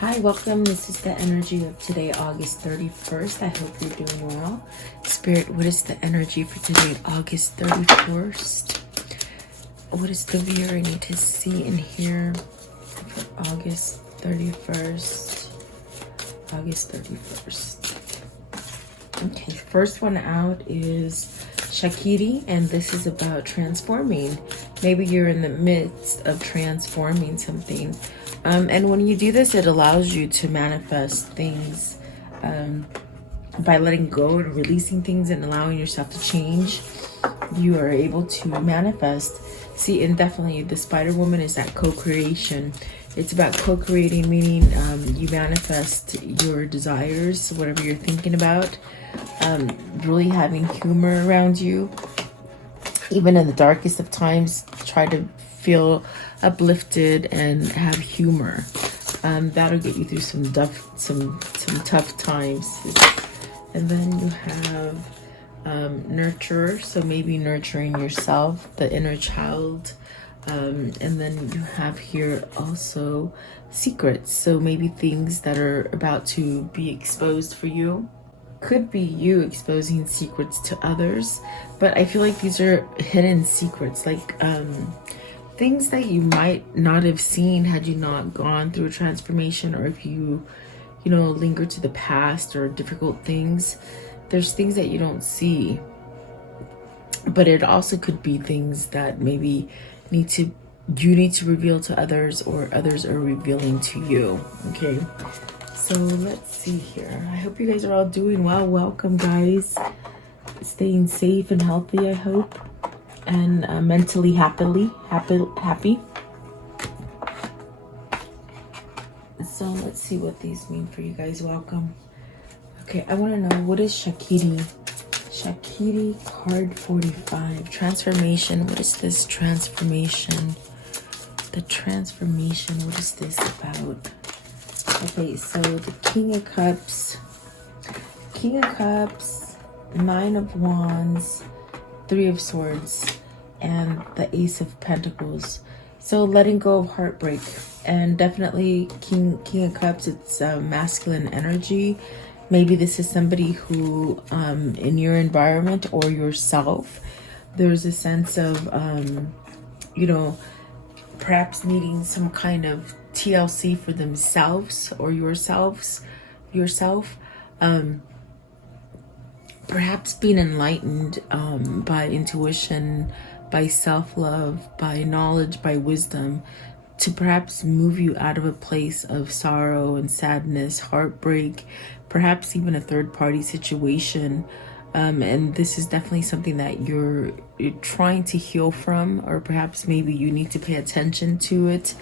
Hi, welcome. This is the energy of today, August 31st. I hope you're doing well. Spirit, what is the energy for today, August 31st? What is the viewer I need to see and hear for August 31st? August 31st. Okay, first one out is Shakiri, and this is about transforming. Maybe you're in the midst of transforming something. And when you do this, it allows you to manifest things by letting go and releasing things and allowing yourself to change. You are able to manifest. See, and definitely the Spider Woman is that co-creation. It's about co-creating, meaning you manifest your desires, whatever you're thinking about. Really having humor around you. Even in the darkest of times, try to feel uplifted and have humor. That'll get you through some tough times. And then you have nurturer, so maybe nurturing yourself, the inner child. And then you have here also secrets, so maybe things that are about to be exposed for you. Could be you exposing secrets to others, but I feel like these are hidden secrets, like things that you might not have seen had you not gone through a transformation, or if you linger to the past or difficult things. There's things that you don't see, but it also could be things that maybe you need to reveal to others, or others are revealing to you. Okay, so let's see here. I hope you guys are all doing well. Welcome, guys. Staying safe and healthy, I hope, and mentally happy. So let's see what these mean for you guys. Welcome. Okay, I want to know, what is Shakiri? Shakiri, card 45. Transformation. What is this transformation? The transformation. What is this about? Okay, so the King of Cups, Nine of Wands, Three of Swords, and the Ace of Pentacles. So letting go of heartbreak, and definitely King of Cups, it's masculine energy. Maybe this is somebody who in your environment or yourself, there's a sense of perhaps needing some kind of TLC for themselves or yourself, perhaps being enlightened by intuition, by self-love, by knowledge, by wisdom, to perhaps move you out of a place of sorrow and sadness, heartbreak, perhaps even a third-party situation. And this is definitely something that you're trying to heal from, or perhaps maybe you need to pay attention to it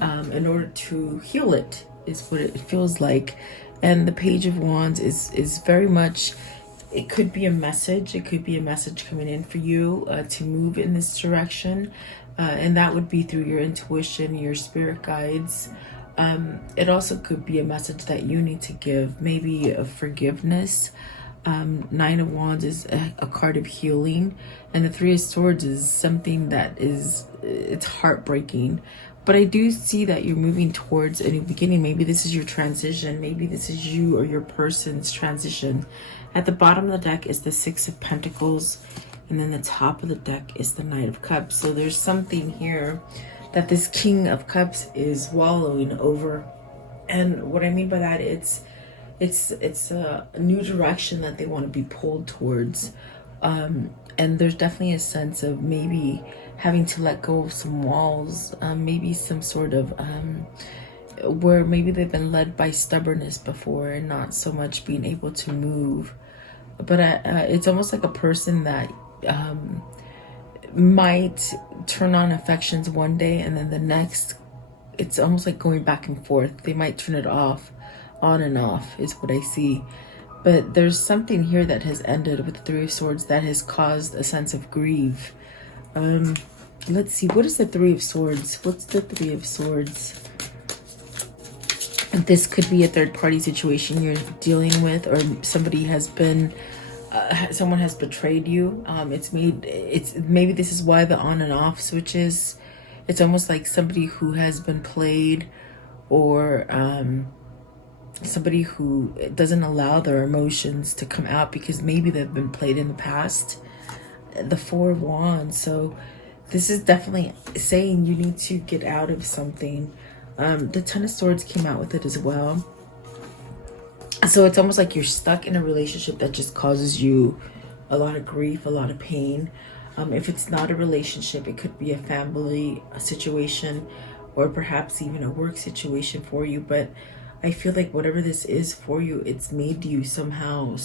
in order to heal it, is what it feels like. And the Page of Wands is very much, it could be a message. It could be a message coming in for you to move in this direction. And that would be through your intuition, your spirit guides. It also could be a message that you need to give, maybe a forgiveness. Nine of Wands is a card of healing, and the Three of Swords is something that it's heartbreaking. But I do see that you're moving towards a new beginning. Maybe this is your transition. Maybe this is you or your person's transition. At the bottom of the deck is the Six of Pentacles, and then the top of the deck is the Knight of Cups. So there's something here that this King of Cups is wallowing over. And what I mean by that, it's a new direction that they want to be pulled towards. And there's definitely a sense of maybe having to let go of some walls, maybe some sort of where maybe they've been led by stubbornness before and not so much being able to move. But it's almost like a person that might turn on affections one day, and then the next, it's almost like going back and forth. They might turn it off, on and off is what I see. But there's something here that has ended with the Three of Swords that has caused a sense of grief. Let's see, what is the Three of Swords? What's the Three of Swords? This could be a third-party situation you're dealing with, or somebody has been someone has betrayed you. Maybe this is why the on and off switches. It's almost like somebody who has been played, or somebody who doesn't allow their emotions to come out because maybe they've been played in the past. The Four of Wands. So this is definitely saying you need to get out of something. The Ten of Swords came out with it as well. So it's almost like you're stuck in a relationship that just causes you a lot of grief, a lot of pain. If it's not a relationship, it could be a family situation, or perhaps even a work situation for you. But I feel like whatever this is for you, it's made you somehow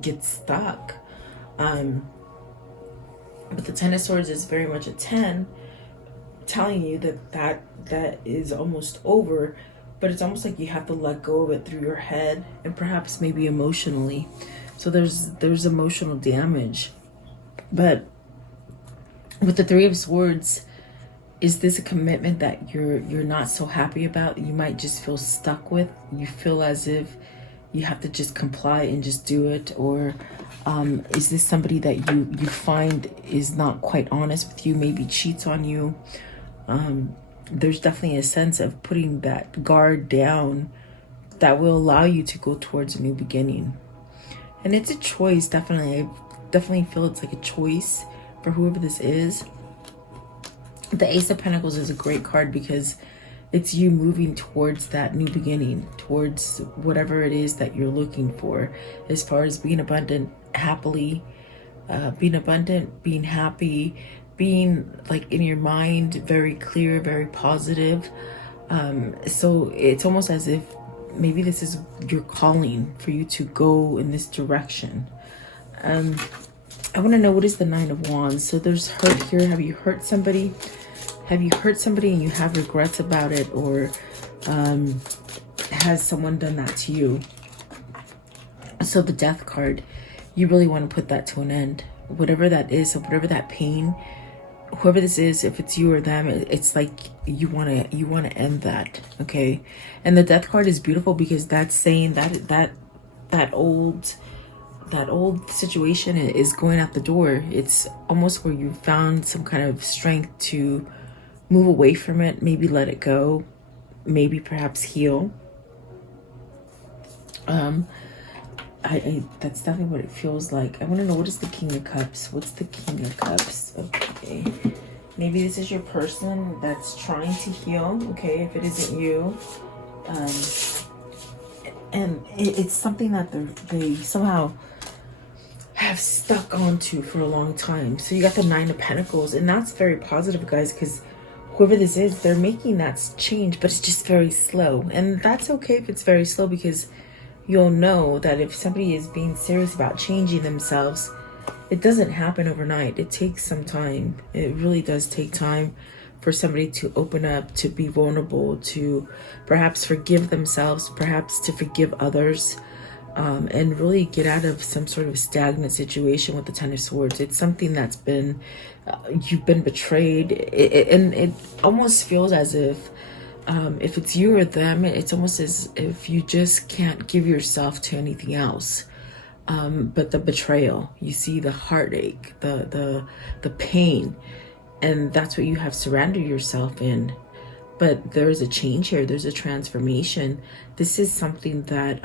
get stuck. But the Ten of Swords is very much a 10, telling you that is almost over. But it's almost like you have to let go of it through your head and perhaps maybe emotionally. So there's emotional damage. But with the Three of Swords, is this a commitment that you're not so happy about? You might just feel stuck with. You feel as if you have to just comply and just do it. Or is this somebody that you find is not quite honest with you, maybe cheats on you? There's definitely a sense of putting that guard down that will allow you to go towards a new beginning. And it's a choice, definitely. I definitely feel it's like a choice for whoever this is. The Ace of Pentacles is a great card because it's you moving towards that new beginning, towards whatever it is that you're looking for, as far as being abundant, happily, being abundant, being happy, being like in your mind very clear, very positive. So it's almost as if maybe this is your calling for you to go in this direction. I want to know, what is the Nine of Wands? So there's hurt here. Have you hurt somebody? Have you hurt somebody and you have regrets about it? Or has someone done that to you? So the Death card, you really want to put that to an end. Whatever that is, so whatever that pain, whoever this is, if it's you or them, it's like you want to end that, okay? And the Death card is beautiful because that's saying that old situation is going out the door. It's almost where you found some kind of strength to move away from it, maybe let it go, maybe perhaps heal. That's definitely what it feels like. I want to know, what is the King of Cups? What's the King of Cups? Okay, maybe this is your person that's trying to heal, okay, if it isn't you. And it's something that they somehow have stuck onto for a long time. So you got the Nine of Pentacles, and that's very positive, guys, because whoever this is, they're making that change, but it's just very slow. And that's okay if it's very slow, because you'll know that if somebody is being serious about changing themselves, it doesn't happen overnight. It takes some time. It really does take time for somebody to open up, to be vulnerable, to perhaps forgive themselves, perhaps to forgive others, and really get out of some sort of stagnant situation with the Ten of Swords. It's something that's been, you've been betrayed. And it almost feels as if it's you or them, it's almost as if you just can't give yourself to anything else. But the betrayal, you see the heartache, the pain, and that's what you have surrendered yourself in. But there's a change here. There's a transformation. This is something that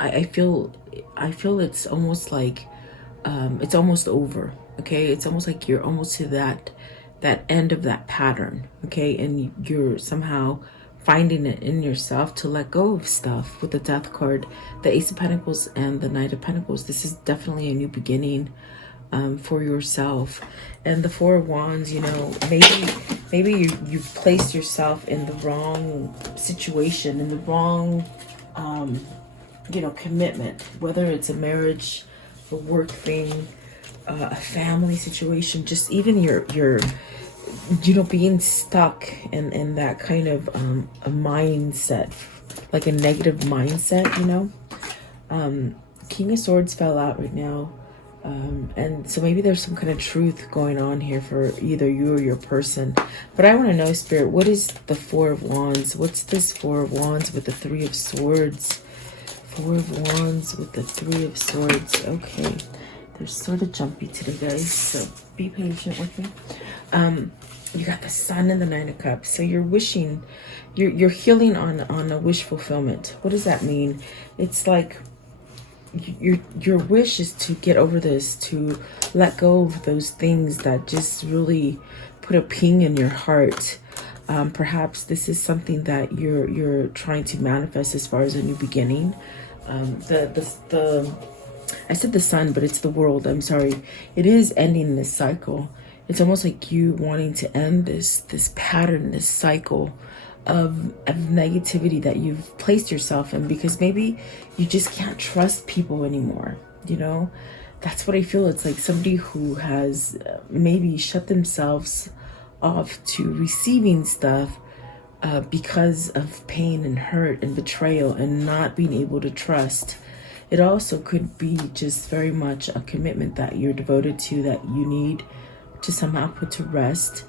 I feel it's almost like it's almost over. Okay, it's almost like you're almost to that end of that pattern. Okay, and you're somehow finding it in yourself to let go of stuff. With the Death card, the Ace of Pentacles, and the Knight of Pentacles, this is definitely a new beginning for yourself. And the Four of Wands, you know, maybe you've placed yourself in the wrong situation, in the wrong you know, commitment, whether it's a marriage, a work thing, a family situation, just even your you know, being stuck in that kind of a mindset, like a negative mindset, you know. King of Swords fell out right now, and so maybe there's some kind of truth going on here for either you or your person. But I want to know, Spirit, what is the Four of Wands? What's this Four of Wands with the Three of Swords? Four of Wands with the Three of Swords. Okay, they're sort of jumpy today, guys, so be patient with me. You got the Sun and the Nine of Cups. So you're wishing, you're healing on a wish fulfillment. What does that mean? It's like your wish is to get over this, to let go of those things that just really put a ping in your heart. Perhaps this is something that you're trying to manifest as far as a new beginning. I said the Sun, but it's the world. I'm sorry. It is ending this cycle. It's almost like you wanting to end this pattern, this cycle of negativity that you've placed yourself in, because maybe you just can't trust people anymore. You know, that's what I feel. It's like somebody who has maybe shut themselves off to receiving stuff because of pain and hurt and betrayal and not being able to trust. It also could be just very much a commitment that you're devoted to, that you need to somehow put to rest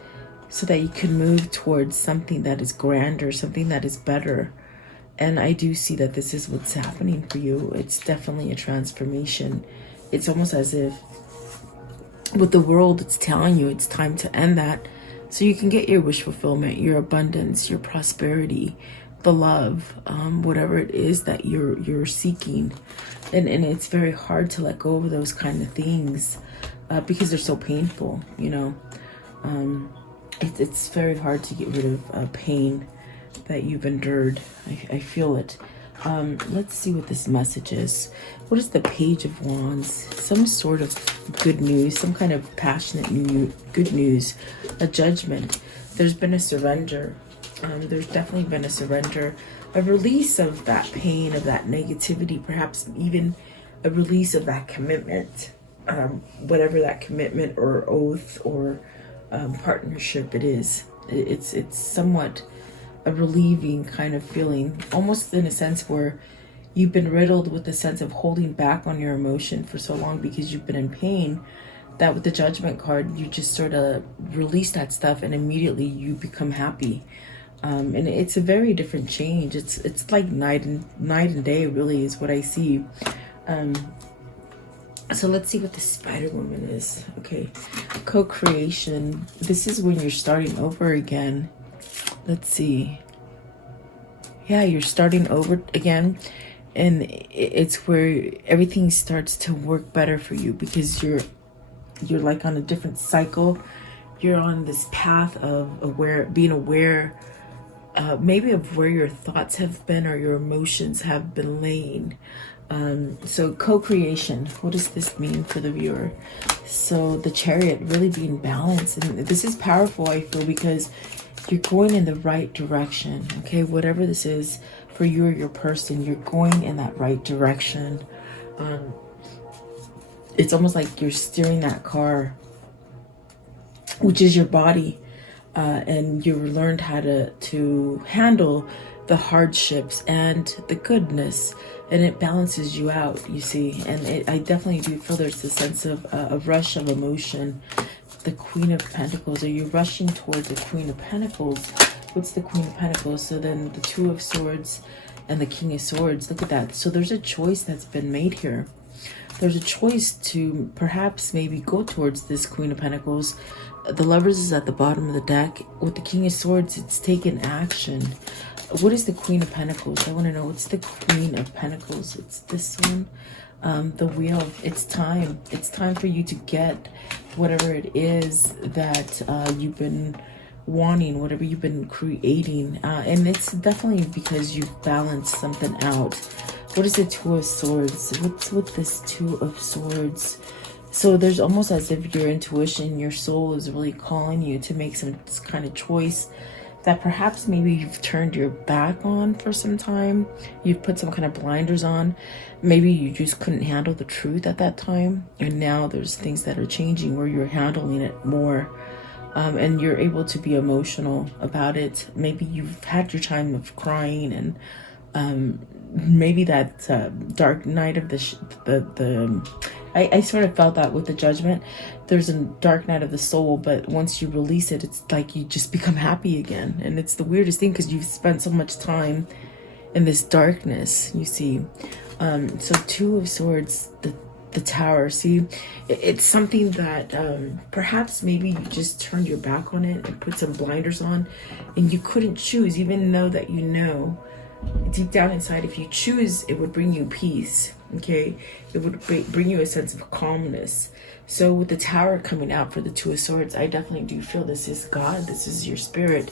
so that you can move towards something that is grander, something that is better. And I do see that this is what's happening for you. It's definitely a transformation. It's almost as if with the world, it's telling you it's time to end that so you can get your wish fulfillment, your abundance, your prosperity, the love, whatever it is that you're seeking. And it's very hard to let go of those kind of things because they're so painful, you know. It's very hard to get rid of pain that you've endured. I feel it. Let's see what this message is. What is the Page of Wands? Some sort of good news, some kind of passionate good news, a judgment. There's been a surrender. There's definitely been a surrender, a release of that pain, of that negativity, perhaps even a release of that commitment, whatever that commitment or oath or partnership it is. It's somewhat a relieving kind of feeling, almost in a sense where you've been riddled with the sense of holding back on your emotion for so long because you've been in pain, that with the Judgment card, you just sort of release that stuff and immediately you become happy. And it's a very different change. It's like night and day, really, is what I see. So let's see what the Spider Woman is. Okay, co-creation. This is when you're starting over again. Let's see. Yeah, you're starting over again, and it's where everything starts to work better for you because you're like on a different cycle. You're on this path of being aware, maybe of where your thoughts have been or your emotions have been laying. So co-creation, what does this mean for the viewer? So the Chariot, really being balanced, and this is powerful, I feel, because you're going in the right direction. Okay, whatever this is for you or your person, you're going in that right direction. It's almost like you're steering that car, which is your body, and you learned how to handle the hardships and the goodness, and it balances you out, you see. And I definitely do feel there's a sense of a rush of emotion. The Queen of Pentacles, are you rushing towards the Queen of Pentacles? What's the Queen of Pentacles? So then the Two of Swords and the King of Swords, look at that. So there's a choice that's been made here. There's a choice to perhaps maybe go towards this Queen of Pentacles. The Lovers is at the bottom of the deck. With the King of Swords, it's taken action. What is the Queen of Pentacles? I want to know, what's the Queen of Pentacles? It's this one, the Wheel. It's time. It's time for you to get whatever it is that you've been wanting, whatever you've been creating. And it's definitely because you've balanced something out. What is the Two of Swords? What's with this Two of Swords? So there's almost as if your intuition, your soul is really calling you to make some kind of choice that perhaps maybe you've turned your back on for some time. You've put some kind of blinders on. Maybe you just couldn't handle the truth at that time. And now there's things that are changing where you're handling it more. And you're able to be emotional about it. Maybe you've had your time of crying, and maybe that dark night of I sort of felt that with the Judgment. There's a dark night of the soul, but once you release it, it's like you just become happy again. And it's the weirdest thing because you've spent so much time in this darkness, you see. So Two of Swords, the Tower. See, it's something that perhaps maybe you just turned your back on it and put some blinders on, and you couldn't choose, even though that you know deep down inside, if you choose, it would bring you peace. Okay, it would bring you a sense of calmness. So with the Tower coming out for the Two of Swords, I definitely do feel this is God, this is your spirit,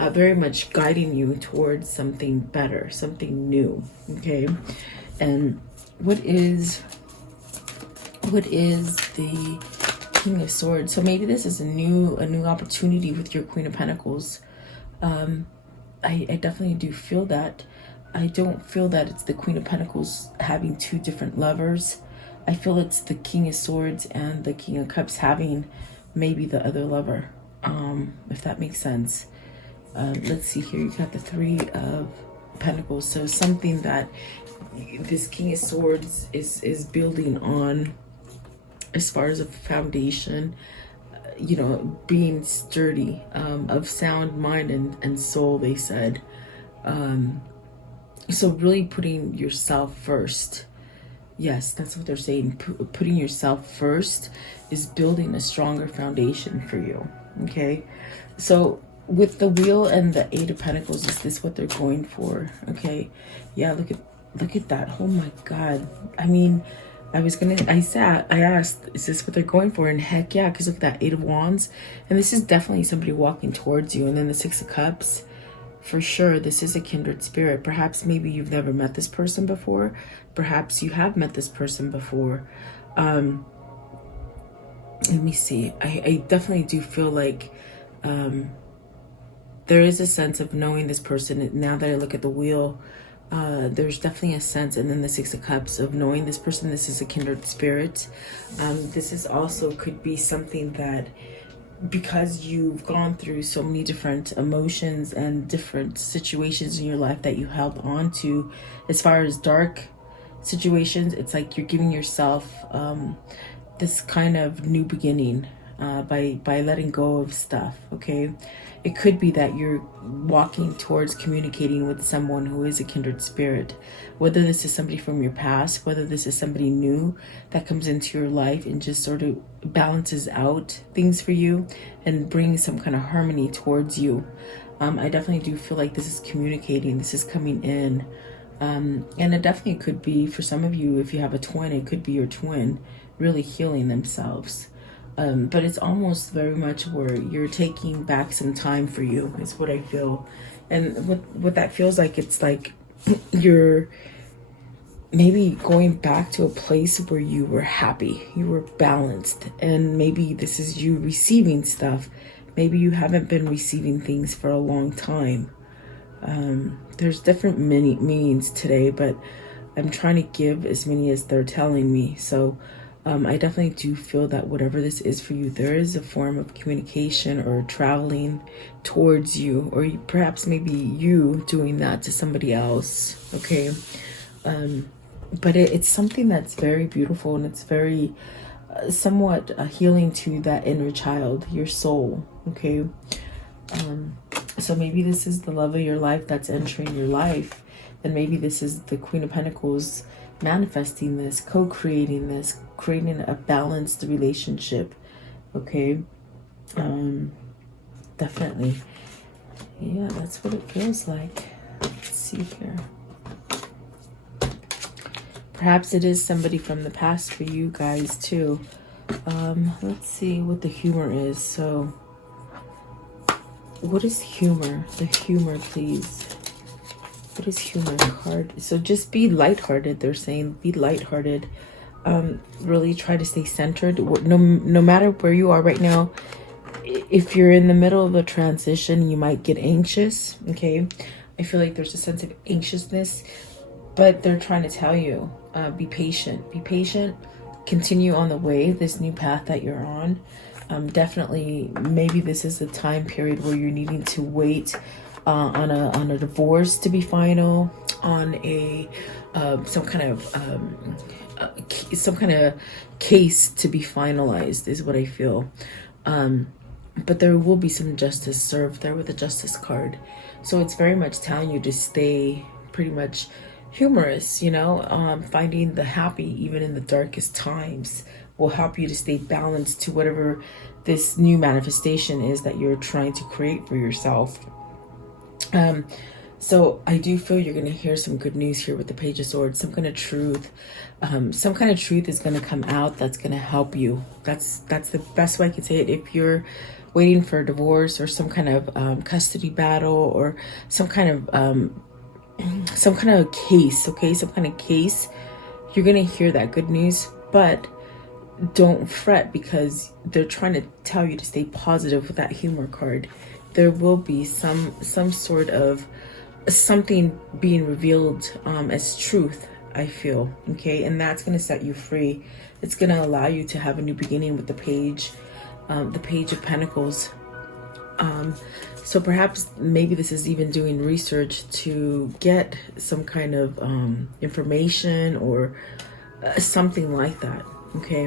very much guiding you towards something better, something new. Okay, and what is the King of Swords? So maybe this is a new opportunity with your Queen of Pentacles. I definitely do feel that. I don't feel that it's the Queen of Pentacles having two different lovers. I feel it's the King of Swords and the King of Cups having maybe the other lover, if that makes sense. Let's see here. You got the Three of Pentacles. So something that this King of Swords is building on as far as a foundation, you know, being sturdy, of sound mind and soul, they said. So really putting yourself first. Yes, that's what they're saying. Putting yourself first is building a stronger foundation for you. Okay, so with the Wheel and the Eight of Pentacles, is this what they're going for? Okay, yeah, look at that. Oh my God. I mean, I asked, is this what they're going for? And heck yeah, because look at that Eight of Wands. And this is definitely somebody walking towards you. And then the Six of Cups, for sure, this is a kindred spirit. Perhaps maybe you've never met this person before. Perhaps you have met this person before. Let me see. I definitely do feel like there is a sense of knowing this person. Now that I look at the Wheel, there's definitely a sense, and then the Six of Cups, of knowing this person. This is a kindred spirit. This is also could be something that, because you've gone through so many different emotions and different situations in your life that you held on to, as far as dark situations, it's like you're giving yourself this kind of new beginning by letting go of stuff. Okay, it could be that you're walking towards communicating with someone who is a kindred spirit, whether this is somebody from your past, whether this is somebody new that comes into your life and just sort of balances out things for you and brings some kind of harmony towards you. I definitely do feel like this is communicating, this is coming in. And it definitely could be, for some of you, if you have a twin, it could be your twin really healing themselves. But it's almost very much where you're taking back some time for you, is what I feel. And what that feels like, it's like you're maybe going back to a place where you were happy, you were balanced, and maybe this is you receiving stuff. Maybe you haven't been receiving things for a long time. There's different meanings today, but I'm trying to give as many as they're telling me. So I definitely do feel that whatever this is for you, there is a form of communication or traveling towards you, or perhaps maybe you doing that to somebody else. Okay, but it's something that's very beautiful, and it's very somewhat healing to that inner child, your soul. Okay, so maybe this is the love of your life that's entering your life, and maybe this is the Queen of Pentacles manifesting this, co-creating this, creating a balanced relationship. Okay, definitely, yeah, that's what it feels like. Let's see here. Perhaps it is somebody from the past for you guys too. Let's see what the humor is. So what is humor? The humor, please. What is humor card? So just be lighthearted. They're saying be lighthearted. Really try to stay centered. No matter where you are right now, if you're in the middle of a transition, you might get anxious. Okay, I feel like there's a sense of anxiousness, but they're trying to tell you, be patient. Be patient. Continue on the way, this new path that you're on. Definitely, maybe this is the time period where you're needing to wait on a divorce to be final, on a some kind of case to be finalized, is what I feel. But there will be some justice served there with the Justice card. So it's very much telling you to stay pretty much humorous, you know, finding the happy even in the darkest times will help you to stay balanced to whatever this new manifestation is that you're trying to create for yourself. So I do feel you're going to hear some good news here with the Page of Swords, some kind of truth. Some kind of truth is going to come out that's going to help you. That's the best way I can say it. If you're waiting for a divorce or some kind of custody battle or some kind of case, okay, some kind of case, you're going to hear that good news. But don't fret, because they're trying to tell you to stay positive with that humor card. There will be some sort of something being revealed as truth, I feel, okay? And that's going to set you free. It's going to allow you to have a new beginning with the Page of Pentacles. So perhaps maybe this is even doing research to get some kind of information or something like that, okay?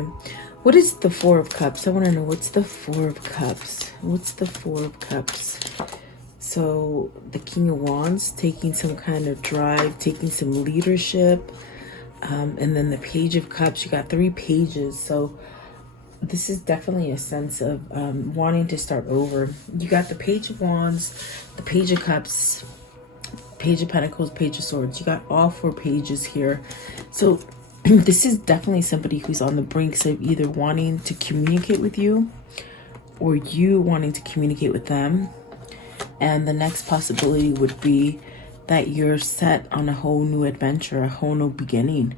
What is the Four of Cups? I want to know, what's the Four of Cups? What's the Four of Cups? So the King of Wands, taking some kind of drive, taking some leadership. And then the Page of Cups, you got 3 pages. So this is definitely a sense of wanting to start over. You got the Page of Wands, the Page of Cups, Page of Pentacles, Page of Swords. You got all 4 pages here. So this is definitely somebody who's on the brinks of either wanting to communicate with you or you wanting to communicate with them. And the next possibility would be that you're set on a whole new adventure, a whole new beginning.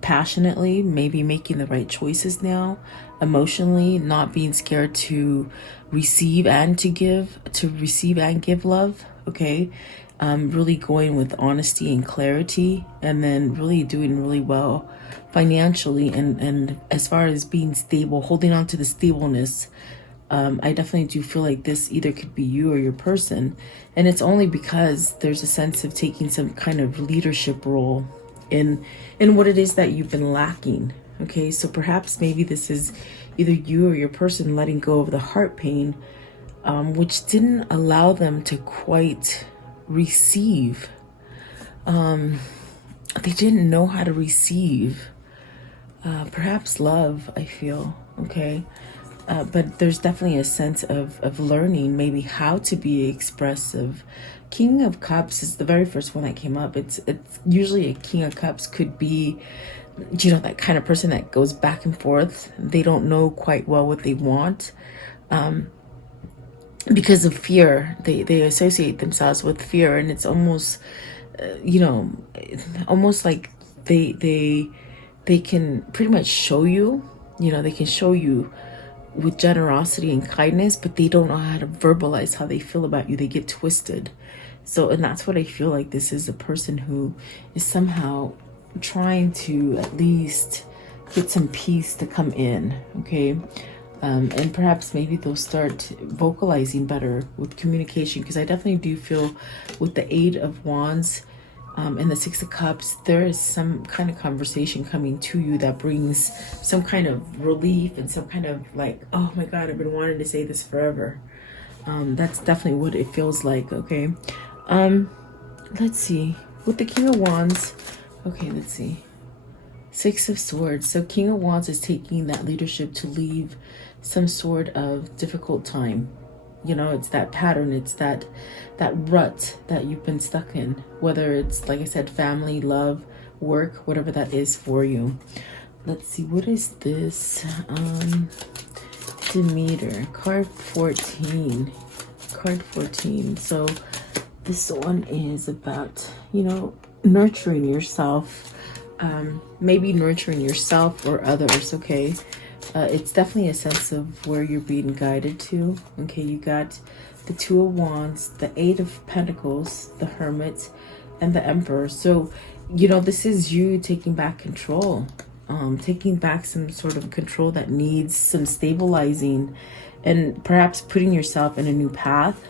Passionately, maybe making the right choices now. Emotionally, not being scared to receive and to give love, okay? Really going with honesty and clarity, and then really doing really well financially, and as far as being stable, holding on to the stableness. I definitely do feel like this either could be you or your person, and it's only because there's a sense of taking some kind of leadership role in what it is that you've been lacking, okay? So perhaps maybe this is either you or your person letting go of the heart pain, which didn't allow them to quite receive. They didn't know how to receive perhaps love, I feel, okay? But there's definitely a sense of learning maybe how to be expressive. King of Cups is the very first one that came up. It's usually a King of Cups could be, you know, that kind of person that goes back and forth. They don't know quite well what they want. Because of fear, they associate themselves with fear, and it's almost, you know, almost like they can pretty much show you, you know, they can show you with generosity and kindness, but they don't know how to verbalize how they feel about you. They get twisted. So, and that's what I feel like this is, a person who is somehow trying to at least get some peace to come in, okay? And perhaps maybe they'll start vocalizing better with communication, because I definitely do feel with the Eight of Wands and the Six of Cups, there is some kind of conversation coming to you that brings some kind of relief and some kind of like, oh my God, I've been wanting to say this forever. That's definitely what it feels like, okay? Let's see. With the King of Wands, okay, let's see. Six of Swords. So King of Wands is taking that leadership to leave some sort of difficult time. You know, it's that pattern, it's that rut that you've been stuck in, whether it's, like I said, family, love, work, whatever that is for you. Let's see, what is this? Demeter, card 14. Card 14. So this one is about, you know, nurturing yourself, maybe nurturing yourself or others, okay? It's definitely a sense of where you're being guided to. Okay, you got the Two of Wands, the Eight of Pentacles, the Hermit, and the Emperor. So, you know, this is you taking back control, taking back some sort of control that needs some stabilizing, and perhaps putting yourself in a new path,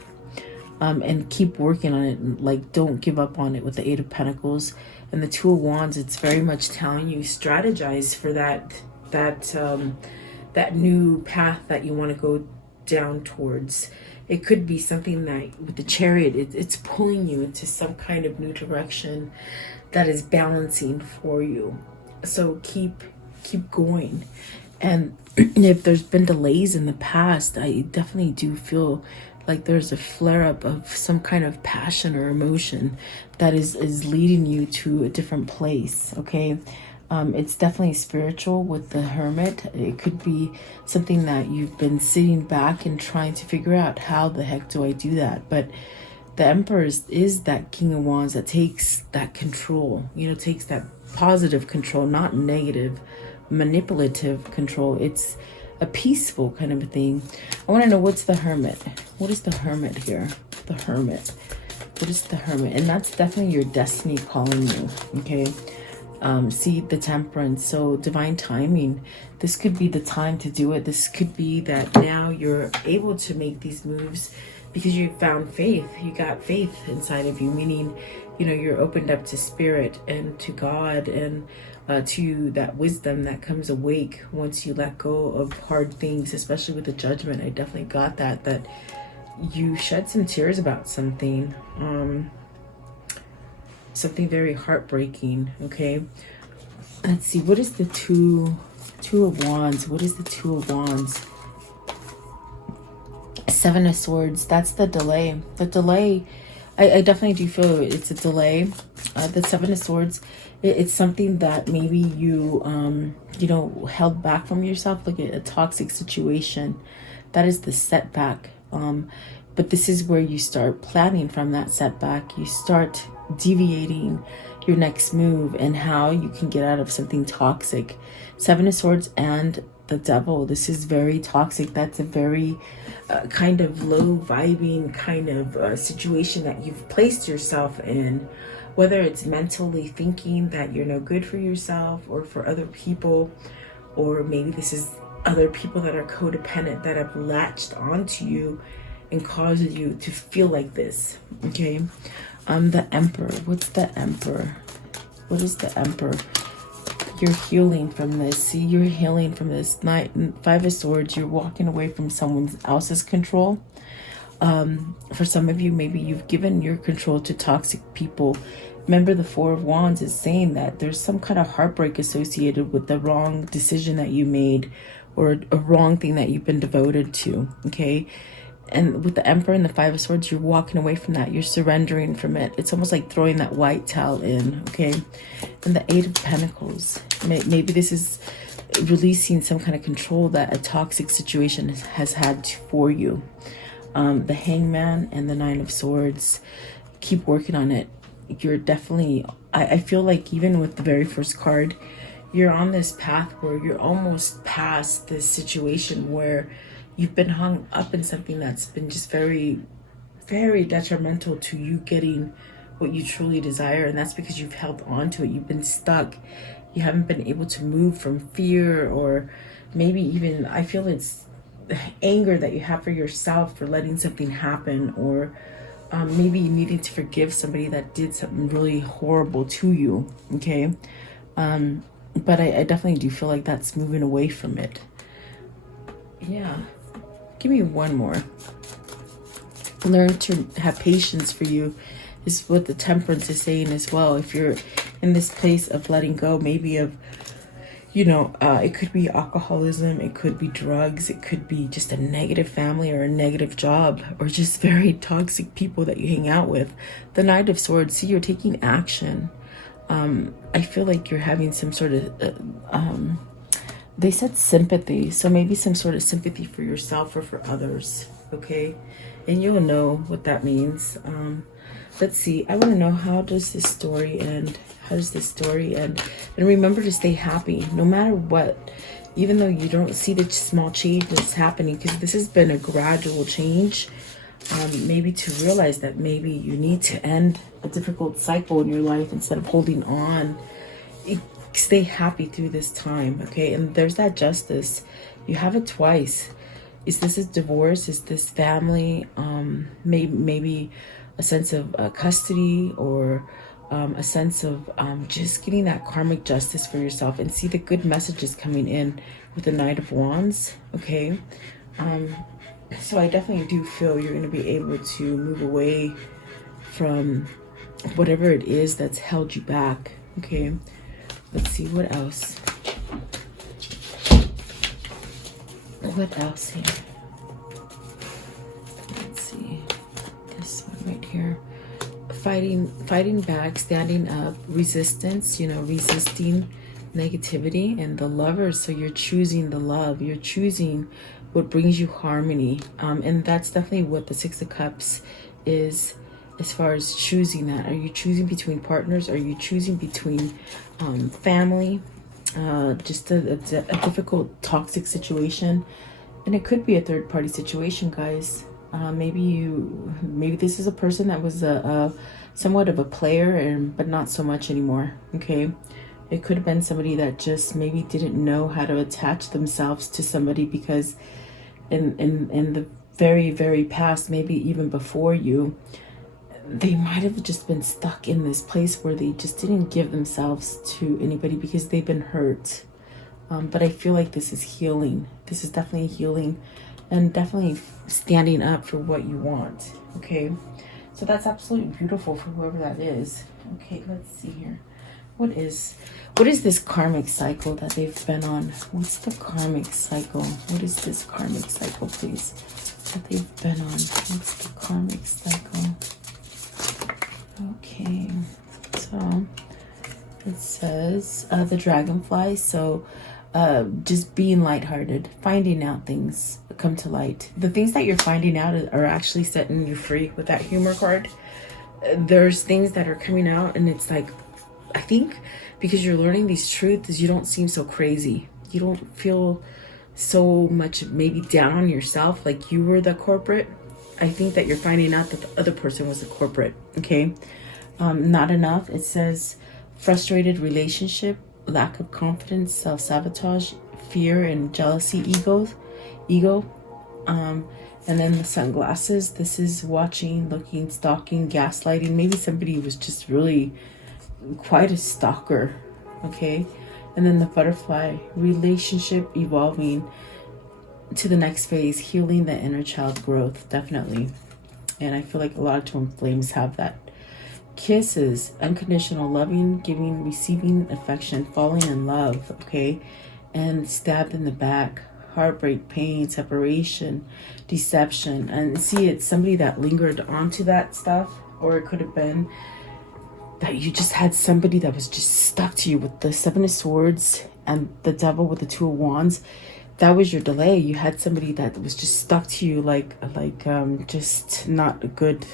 and keep working on it. And, like, don't give up on it with the Eight of Pentacles. And the Two of Wands, it's very much telling you strategize for that new path that you want to go down towards. it could be something that with the Chariot, it's pulling you into some kind of new direction that is balancing for you. So keep going. And if there's been delays in the past, I definitely do feel like there's a flare up of some kind of passion or emotion that is leading you to a different place. Okay. It's definitely spiritual with the Hermit. It could be something that you've been sitting back and trying to figure out, how the heck do I do that? But the Emperor is that King of Wands that takes that control, you know, takes that positive control, not negative, manipulative control. It's a peaceful kind of a thing. I want to know, what's the Hermit? What is the Hermit here? The Hermit. What is the Hermit? And that's definitely your destiny calling you, okay? See the Temperance, so divine timing. This could be the time to do it. This could be that now you're able to make these moves because you found faith. You got faith inside of you, meaning, you know, you're opened up to spirit and to God, and to that wisdom that comes awake once you let go of hard things, especially with the Judgment. I definitely got that you shed some tears about something, something very heartbreaking. Okay, let's see, what is the two of Wands? What is the Two of Wands? Seven of Swords. That's the delay. The delay, I definitely do feel it's a delay. The Seven of Swords, it's something that maybe you you know, held back from yourself, like a toxic situation. That is the setback. But this is where you start planning from that setback. You start deviating your next move and how you can get out of something toxic. Seven of Swords and the Devil. This is very toxic. That's a very kind of low vibing kind of situation that you've placed yourself in, whether it's mentally thinking that you're no good for yourself or for other people, or maybe this is other people that are codependent that have latched onto you and caused you to feel like this. Okay, the Emperor. What's the Emperor? What is the Emperor? You're healing from this. See, you're healing from this. Five of Swords, you're walking away from someone else's control. For some of you, maybe you've given your control to toxic people. Remember, the Four of Wands is saying that there's some kind of heartbreak associated with the wrong decision that you made, or a wrong thing that you've been devoted to. Okay, and with the Emperor and the Five of Swords, you're walking away from that. You're surrendering from it. It's almost like throwing that white towel in. Okay, and the Eight of Pentacles. Maybe this is releasing some kind of control that a toxic situation has had for you. The Hangman and the Nine of Swords. Keep working on it. You're definitely, I feel like even with the very first card, you're on this path where you're almost past this situation where you've been hung up in something that's been just very, very detrimental to you getting what you truly desire. And that's because you've held on to it. You've been stuck. You haven't been able to move from fear, or maybe even, I feel it's the anger that you have for yourself for letting something happen, or maybe you needing to forgive somebody that did something really horrible to you. Okay, but I definitely do feel like that's moving away from it. Yeah, give me one more. Learn to have patience for you is what the Temperance is saying as well. If you're in this place of letting go, maybe of, you know, it could be alcoholism, it could be drugs, it could be just a negative family or a negative job, or just very toxic people that you hang out with. The Knight of Swords, see, you're taking action. I feel like you're having some sort of, they said sympathy, so maybe some sort of sympathy for yourself or for others, okay? And you'll know what that means. Let's see, I want to know, how does this story end? How does this story end? And remember to stay happy no matter what, even though you don't see the small change that's happening, because this has been a gradual change. Maybe to realize that maybe you need to end a difficult cycle in your life instead of holding on. Stay happy through this time, okay? And there's that Justice. You have it twice. Is this a divorce? Is this family? Maybe a sense of custody, or a sense of just getting that karmic justice for yourself. And see the good messages coming in with the Knight of Wands, okay? So I definitely do feel you're going to be able to move away from whatever it is that's held you back. Okay, let's see what else. What else here? Let's see. This one right here. Fighting back, standing up, resistance, you know, resisting negativity, and the Lovers. So you're choosing the love. You're choosing what brings you harmony. And that's definitely what the Six of Cups is, as far as choosing that. Are you choosing between partners? Are you choosing between family? Just a difficult, toxic situation. And it could be a third party situation, guys. Maybe this is a person that was a somewhat of a player, but not so much anymore. Okay, it could have been somebody that just maybe didn't know how to attach themselves to somebody, because in the very, very past, maybe even before you, they might have just been stuck in this place where they just didn't give themselves to anybody because they've been hurt. But I feel like this is healing. This is definitely healing, and definitely standing up for what you want. Okay, so that's absolutely beautiful for whoever that is. Okay, let's see here. What is this karmic cycle that they've been on? What's the karmic cycle? What is this karmic cycle, please, that they've been on? What's the karmic cycle? Okay, so it says the dragonfly. So just being lighthearted, finding out things come to light. The things that you're finding out are actually setting you free with that humor card. There's things that are coming out, and it's like, I think because you're learning these truths, you don't seem so crazy. You don't feel so much maybe down on yourself like you were the culprit. I think that you're finding out that the other person was the culprit. Okay, not enough. It says frustrated relationship, lack of confidence, self-sabotage, fear and jealousy, ego. And then the sunglasses. This is watching, looking, stalking, gaslighting. Maybe somebody was just really quite a stalker. Okay, and then the butterfly, relationship evolving to the next phase, healing the inner child growth, definitely. And I feel like a lot of twin flames have that. Kisses, unconditional loving, giving, receiving affection, falling in love. Okay, and stabbed in the back, heartbreak, pain, separation, deception. And see, it's somebody that lingered onto that stuff, or it could have been that you just had somebody that was just stuck to you with the Seven of Swords and the Devil with the Two of Wands. That was your delay. You had somebody that was just stuck to you, like just not good,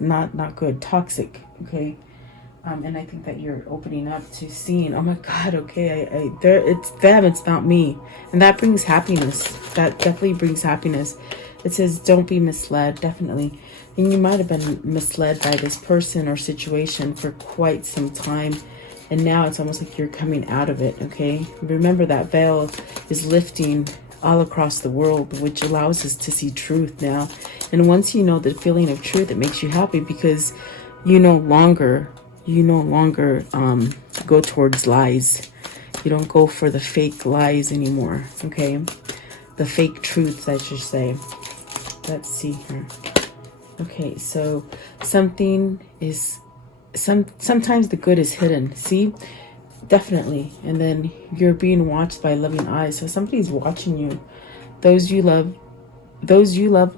not good, toxic. Okay, and I think that you're opening up to seeing, oh my God, okay, it's them, it's not me, and that brings happiness. That definitely brings happiness. It says don't be misled, definitely. And you might have been misled by this person or situation for quite some time, and now it's almost like you're coming out of it. Okay, remember that veil is lifting all across the world, which allows us to see truth now. And once you know the feeling of truth, it makes you happy, because you no longer go towards lies. You don't go for the fake lies anymore. Okay, the fake truths, I should say. Let's see here. Okay, so something is sometimes the good is hidden. See, definitely. And then you're being watched by loving eyes. So somebody's watching you. Those you love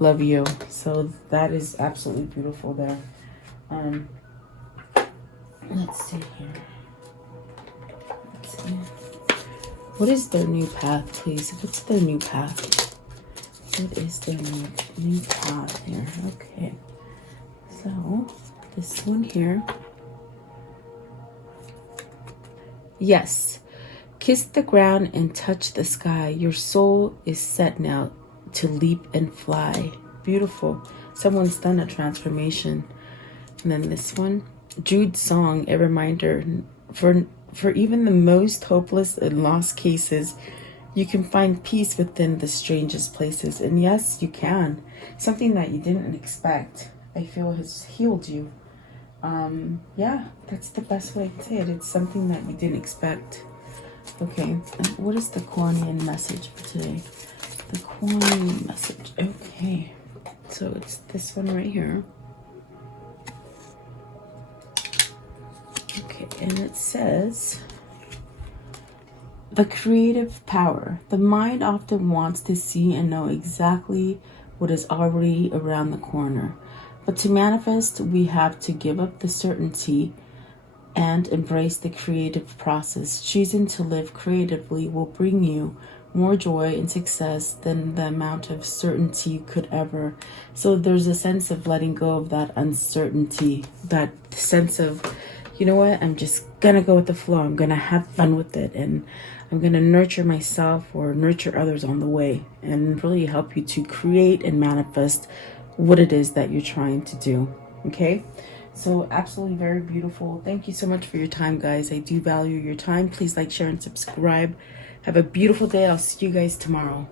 love you. So that is absolutely beautiful there. Let's see here. Let's see. What is their new path, please? What's their new path? What is their new path here? Okay. So this one here. Yes. Kiss the ground and touch the sky. Your soul is set now to leap and fly. Beautiful. Someone's done a transformation. And then this one, Jude's song, a reminder for even the most hopeless and lost cases, you can find peace within the strangest places. And yes, you can. Something that you didn't expect, I feel, has healed you. Yeah, that's the best way to say it. It's something that you didn't expect. Okay, and what is the Kuan Yin message for today? The coin message. Okay. So it's this one right here. Okay, and it says, the creative power. The mind often wants to see and know exactly what is already around the corner. But to manifest, we have to give up the certainty and embrace the creative process. Choosing to live creatively will bring you more joy and success than the amount of certainty could ever. So there's a sense of letting go of that uncertainty, that sense of, you know what, I'm just gonna go with the flow. I'm gonna have fun with it, and I'm gonna nurture myself or nurture others on the way, and really help you to create and manifest what it is that you're trying to do. Okay, so absolutely very beautiful. Thank you so much for your time, guys. I do value your time. Please like, share, and subscribe. Have a beautiful day. I'll see you guys tomorrow.